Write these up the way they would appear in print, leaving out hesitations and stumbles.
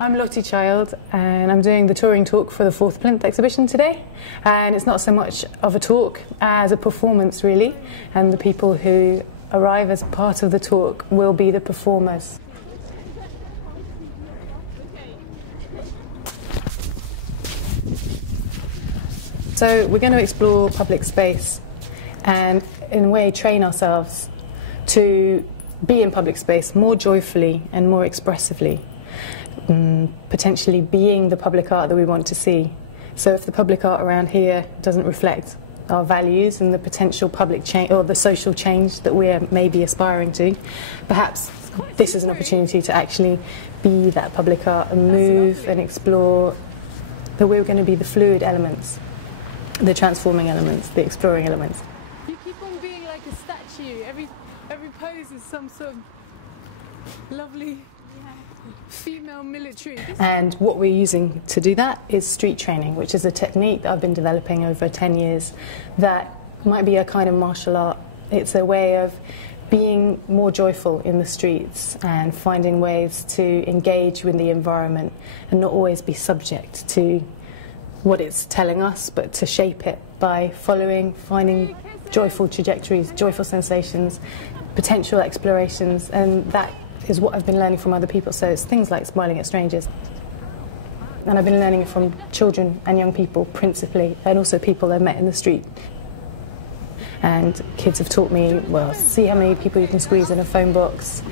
I'm Lottie Child and I'm doing the touring talk for the Fourth Plinth exhibition today, and it's not so much of a talk as a performance really, and the people who arrive as part of the talk will be the performers. So we're going to explore public space and in a way train ourselves to be in public space more joyfully and more expressively. Potentially being the public art that we want to see. So if the public art around here doesn't reflect our values and the potential public change or the social change that we're maybe aspiring to, perhaps this is an opportunity to actually be that public art and move and explore that we're going to be the fluid elements, the transforming elements, the exploring elements. You keep on being like a statue. Every pose is some sort of lovely female military. And what we're using to do that is street training, which is a technique that I've been developing over 10 years that might be a kind of martial art. It's a way of being more joyful in the streets and finding ways to engage with the environment and not always be subject to what it's telling us, but to shape it by finding joyful trajectories, joyful sensations, potential explorations, and that is what I've been learning from other people. So it's things like smiling at strangers. And I've been learning it from children and young people principally, and also people I've met in the street. And kids have taught me, well, see how many people you can squeeze in a phone box,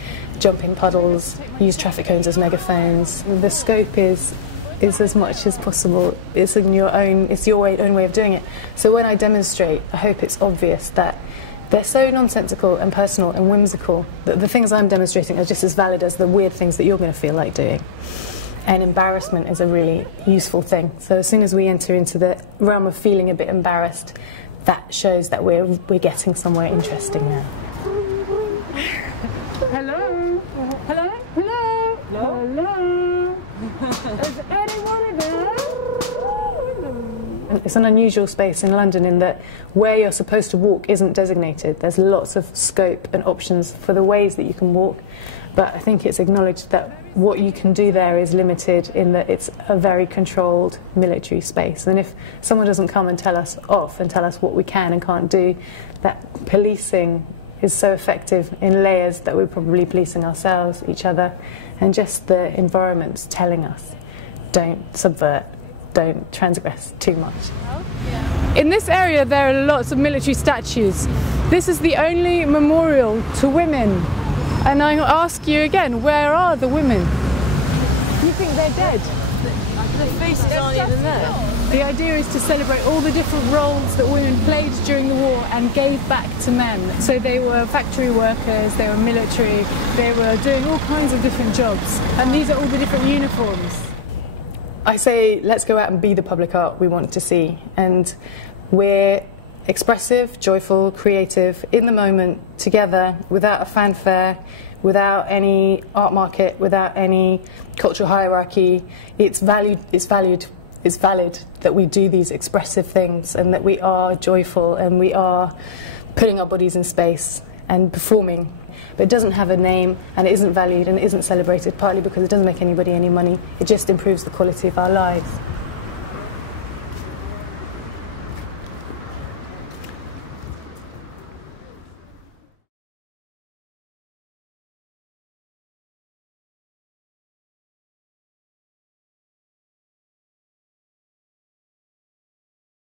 jump in puddles, use traffic cones as megaphones. The scope is as much as possible. It's in your own way of doing it. So when I demonstrate, I hope it's obvious that they're so nonsensical and personal and whimsical that the things I'm demonstrating are just as valid as the weird things that you're going to feel like doing. And embarrassment is a really useful thing. So as soon as we enter into the realm of feeling a bit embarrassed, that shows that we're getting somewhere interesting now. Hello? Hello? Hello? Hello? Is anyone there? It's an unusual space in London in that where you're supposed to walk isn't designated. There's lots of scope and options for the ways that you can walk, but I think it's acknowledged that what you can do there is limited in that it's a very controlled military space. And if someone doesn't come and tell us off and tell us what we can and can't do, that policing is so effective in layers that we're probably policing ourselves, each other, and just the environment's telling us, don't subvert, don't transgress too much. In this area there are lots of military statues. This is the only memorial to women. And I ask you again, where are the women? You think they're dead? The faces aren't even there. The idea is to celebrate all the different roles that women played during the war and gave back to men. So they were factory workers, they were military, they were doing all kinds of different jobs. And these are all the different uniforms. I say let's go out and be the public art we want to see, and we're expressive, joyful, creative, in the moment, together, without a fanfare, without any art market, without any cultural hierarchy. It's valid that we do these expressive things and that we are joyful and we are putting our bodies in space and performing. But it doesn't have a name and it isn't valued and it isn't celebrated, partly because it doesn't make anybody any money. It just improves the quality of our lives.